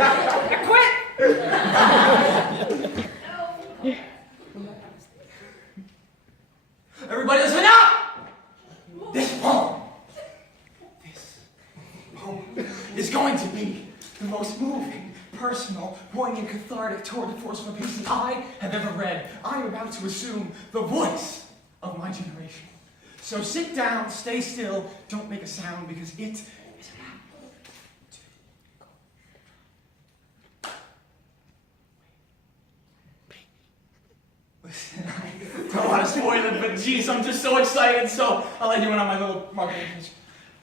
Quit! Everybody listen up! This poem is going to be the most moving, personal, poignant, cathartic tour de force of a piece that I have ever read. I am about to assume the voice of my generation. So sit down, stay still, don't make a sound, because it is about to go. Listen, I don't want to spoil it, but geez, I'm just so excited, so I'll let you in on my little marketing pitch.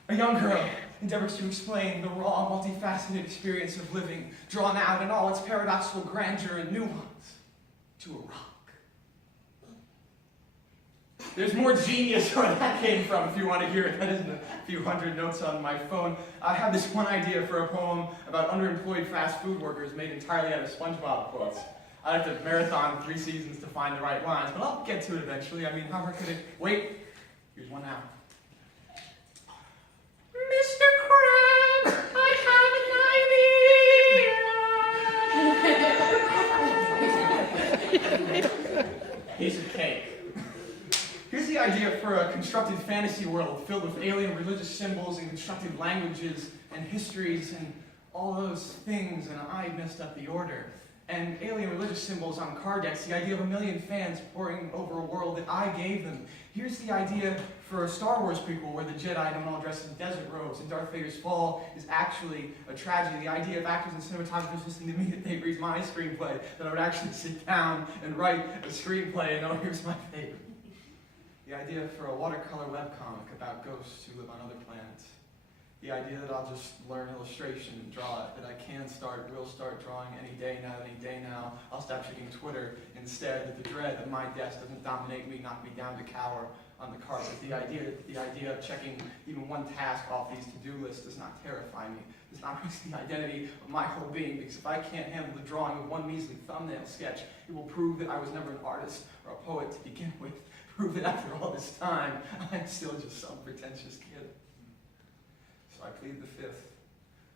A young girl endeavors to explain the raw, multifaceted experience of living, drawn out in all its paradoxical grandeur and nuance, to a rock. There's more genius where that came from, if you want to hear it. That isn't a few hundred notes on my phone. I have this one idea for a poem about underemployed fast food workers made entirely out of SpongeBob quotes. I'd have to marathon 3 seasons to find the right lines, but I'll get to it eventually. I mean, how hard could it? Wait, here's one now. Mr. Krabs, I have an idea. Piece of cake. Here's the idea for a constructed fantasy world filled with alien religious symbols and constructed languages and histories and all those things, and I messed up the order. And alien religious symbols on card decks, the idea of 1 million fans poring over a world that I gave them. Here's the idea for a Star Wars prequel where the Jedi don't all dress in desert robes and Darth Vader's fall is actually a tragedy. The idea of actors and cinematographers listening to me that they read my screenplay, that I would actually sit down and write a screenplay, and oh, here's my favorite. The idea for a watercolor webcomic about ghosts who live on other planets. The idea that I'll just learn illustration and draw it, that I will start drawing any day now. I'll stop checking Twitter instead, that the dread that my desk doesn't dominate me, knock me down to cower on the carpet. The idea of checking even one task off these to-do lists does not terrify me. Does not risk the identity of my whole being, because if I can't handle the drawing of one measly thumbnail sketch, it will prove that I was never an artist or a poet to begin with. Prove that after all this time, I'm still just some pretentious kid. So I plead the fifth.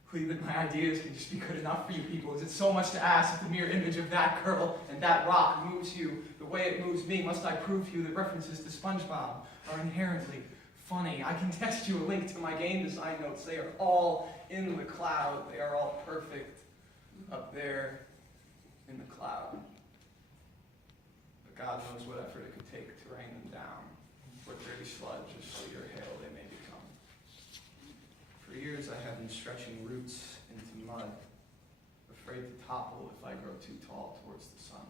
Plead that my ideas can just be good enough for you people. Is it so much to ask that the mere image of that girl and that rock moves you the way it moves me? Must I prove to you that references to SpongeBob are inherently funny? I can text you a link to my game design notes. They are all in the cloud. They are all perfect up there in the cloud. But God knows what effort it could take to rain them down. What dirty sludge or sleet or hail they may become. For years I have been stretching roots into mud, afraid to topple if I grow too tall towards the sun.